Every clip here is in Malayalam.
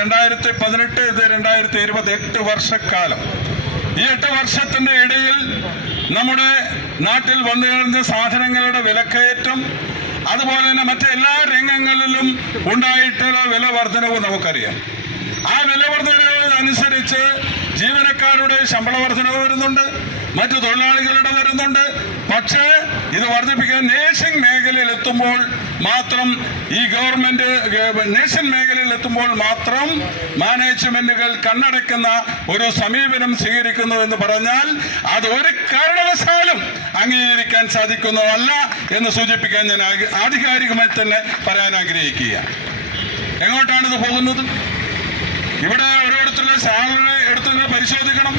2018 ഇത് 2020 8 വർഷക്കാലം. ഈ 8 വർഷത്തിന്റെ ഇടയിൽ നമ്മുടെ നാട്ടിൽ വന്നു കഴിഞ്ഞ സാധനങ്ങളുടെ വിലക്കയറ്റം, അതുപോലെ തന്നെ മറ്റെല്ലാ രംഗങ്ങളിലും ഉണ്ടായിട്ടുള്ള വില വർധനവ് നമുക്കറിയാം. ആ വില വർധനവിനനുസരിച്ച് ജീവനക്കാരുടെ ശമ്പള വർധനവ് വരുന്നുണ്ട്, മറ്റു തൊഴിലാളികളുടെ വരുന്നുണ്ട്. പക്ഷേ ഇത് വർദ്ധിപ്പിക്കാൻ നേഴ്സിംഗ് മേഖലയിൽ എത്തുമ്പോൾ മാത്രം ഈ ഗവൺമെന്റ് നേഴ്സിംഗ് മേഖലയിൽ എത്തുമ്പോൾ മാത്രം മാനേജ്മെന്റുകൾ കണ്ണടയ്ക്കുന്ന ഒരു സമീപനം സ്വീകരിക്കുന്നു എന്ന് പറഞ്ഞാൽ അത് ഒരു കാരണവശാലും അംഗീകരിക്കാൻ സാധിക്കുന്നതല്ല എന്ന് സൂചിപ്പിക്കാൻ ഞാൻ ആധികാരികമായി തന്നെ പറയാൻ ആഗ്രഹിക്കുക. എങ്ങോട്ടാണിത് പോകുന്നത്? ഇവിടെ ഓരോരുത്തരുടെ സാലറി എടുത്ത് പരിശോധിക്കണം.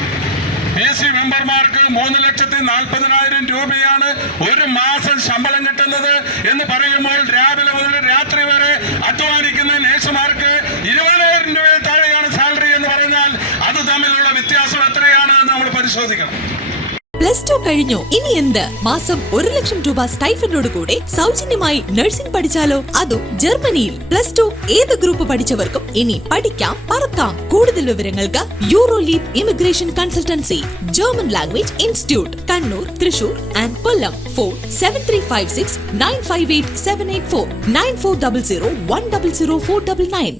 PSC മെമ്പർമാർക്ക് 3,40,000 രൂപയാണ് ഒരു മാസം ശമ്പളം കിട്ടുന്നത് എന്ന് പറയുമ്പോൾ രാവിലെ മുതൽ രാത്രി വരെ അധ്വാനിക്കുന്ന നേഴ്സുമാർക്ക് 20,000 രൂപയിൽ താഴെയാണ് സാലറി എന്ന് പറഞ്ഞാൽ അത് തമ്മിലുള്ള വ്യത്യാസം എത്രയാണ് എന്ന് നമ്മൾ പരിശോധിക്കണം. +2 കഴിഞ്ഞു, ഇനി എന്ത്? മാസം 1 ലക്ഷം രൂപ സ്റ്റൈഫൻഡോട് കൂടെ സൗജന്യമായി നഴ്സിംഗ് പഠിച്ചാലോ? അതും ജർമ്മനിയിൽ. +2 ഏത് ഗ്രൂപ്പ് പഠിച്ചവർക്കും ഇനി പഠിക്കാം, പറക്കാം. കൂടുതൽ വിവരങ്ങൾക്ക് യൂറോലീപ് immigration consultancy, German language institute, Kannur, Thrissur and Kollam. Phone 7356 958 784 9400 100 499.